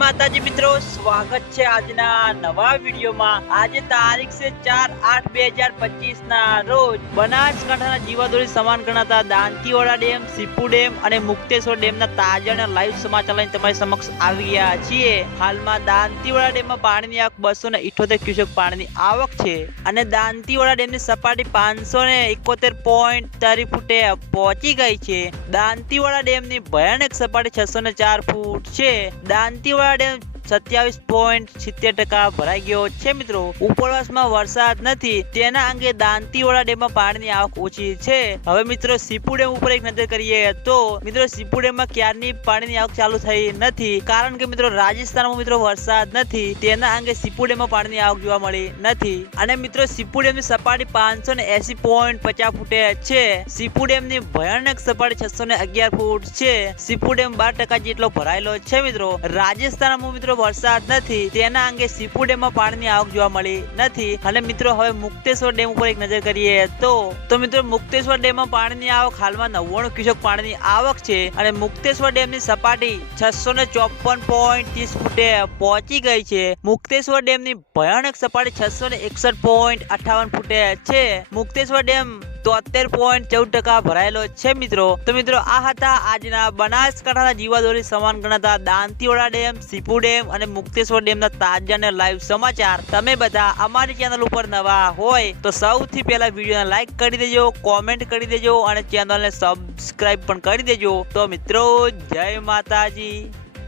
માતાજી મિત્રો, સ્વાગત છે આજના નવા વિડીયોમાં. આજે તારીખ છે ચાર આઠ બે હજાર પચીસ ના રોજ બનાસકાંઠાના જીવાદોરી સમાન ગણાતા દાંતીવાડા ડેમ સીપુ ડેમ અને મુક્તેશ્વર ડેમના તાજા લાઈવ સમાચાર લઈને તમારી સમક્ષ આવી ગયા છીએ. હાલમાં દાંતીવાડા ડેમમાં પાણીની આવક બસો ને ઇઠોતેર ક્યુસેક પાણીની આવક છે અને દાંતીવાડા ડેમની સપાટી પાંચસો ને એકોતેર પોઈન્ટ ચારી ફૂટે પહોંચી ગઈ છે. દાંતીવાડા ડેમની ભયાનક સપાટી છસો ને ચાર ફૂટ છે. દાંતીવાડા ડેમ સત્યાવીસ પોઈન્ટ સિત્તેર ટકા ભરાઈ ગયો છે મિત્રો. ઉપરવાસમાં વરસાદ નથી, તેના અંગે દાંતીવાડા ડેમમાં પાણીની આવક ઓછી છે. હવે મિત્રો સીપુ ડેમ ઉપર એક નજર કરીએ તો મિત્રો સીપુ ડેમમાં ક્યારની પાણીની આવક ચાલુ થઈ નથી? કારણ કે મિત્રો રાજસ્થાનમાં મિત્રો વરસાદ નથી, તેના અંગે સીપુ ડેમમાં પાણીની આવક જોવા મળી નથી. અને મિત્રો સીપુ ડેમની સપાટી પાંચસો ને એસી પોઈન્ટ પચાસ ફૂટે છે. સીપુ ડેમની ભયાનક સપાટી છસો ને અગિયાર ફૂટ છે. સીપુ ડેમ બાર ટકા જેટલો ભરાયેલો છે મિત્રો. રાજસ્થાનમાં મિત્રો વરસાદ નથી. તેના અંગે સીપુ ડેમમાં પાણીની આવક જોવા મળી નથી. અને મિત્રો, હવે મુક્તેશ્વર ડેમ ઉપર એક નજર કરીએ તો તો મિત્રો, મુક્તેશ્વર ડેમમાં પાણીની આવક હાલમાં નવ્વાણું ક્યુસેક પાણીની આવક છે અને મુક્તેશ્વર ડેમની સપાટી છસો ને ચોપન પોઈન્ટ ત્રીસ ફૂટે પહોંચી ગઈ છે. મુક્તેશ્વર ડેમની ભયાનક સપાટી છસો ને એકસઠ પોઈન્ટ અઠાવન ફૂટે છે. મુક્તેશ્વર ડેમ તોતેર પોઈન્ટ ચૌદ ટકા ભરાયેલો છે મિત્રો. તો મિત્રો, આ હતા આજના બનાસકાંઠાના જીવાદોરી સમાન ગણાતા દાંતીવાડા ડેમ, સીપુ ડેમ અને મુક્તેશ્વર ડેમના તાજા અને લાઈવ સમાચાર તમે બધા અમારી ચેનલ ઉપર નવા હોય તો સૌથી પહેલા વિડીયોને લાઈક કરી દેજો કોમેન્ટ કરી દેજો અને ચેનલને સબસ્ક્રાઇબ પણ કરી દેજો. તો મિત્રો, જય માતાજી.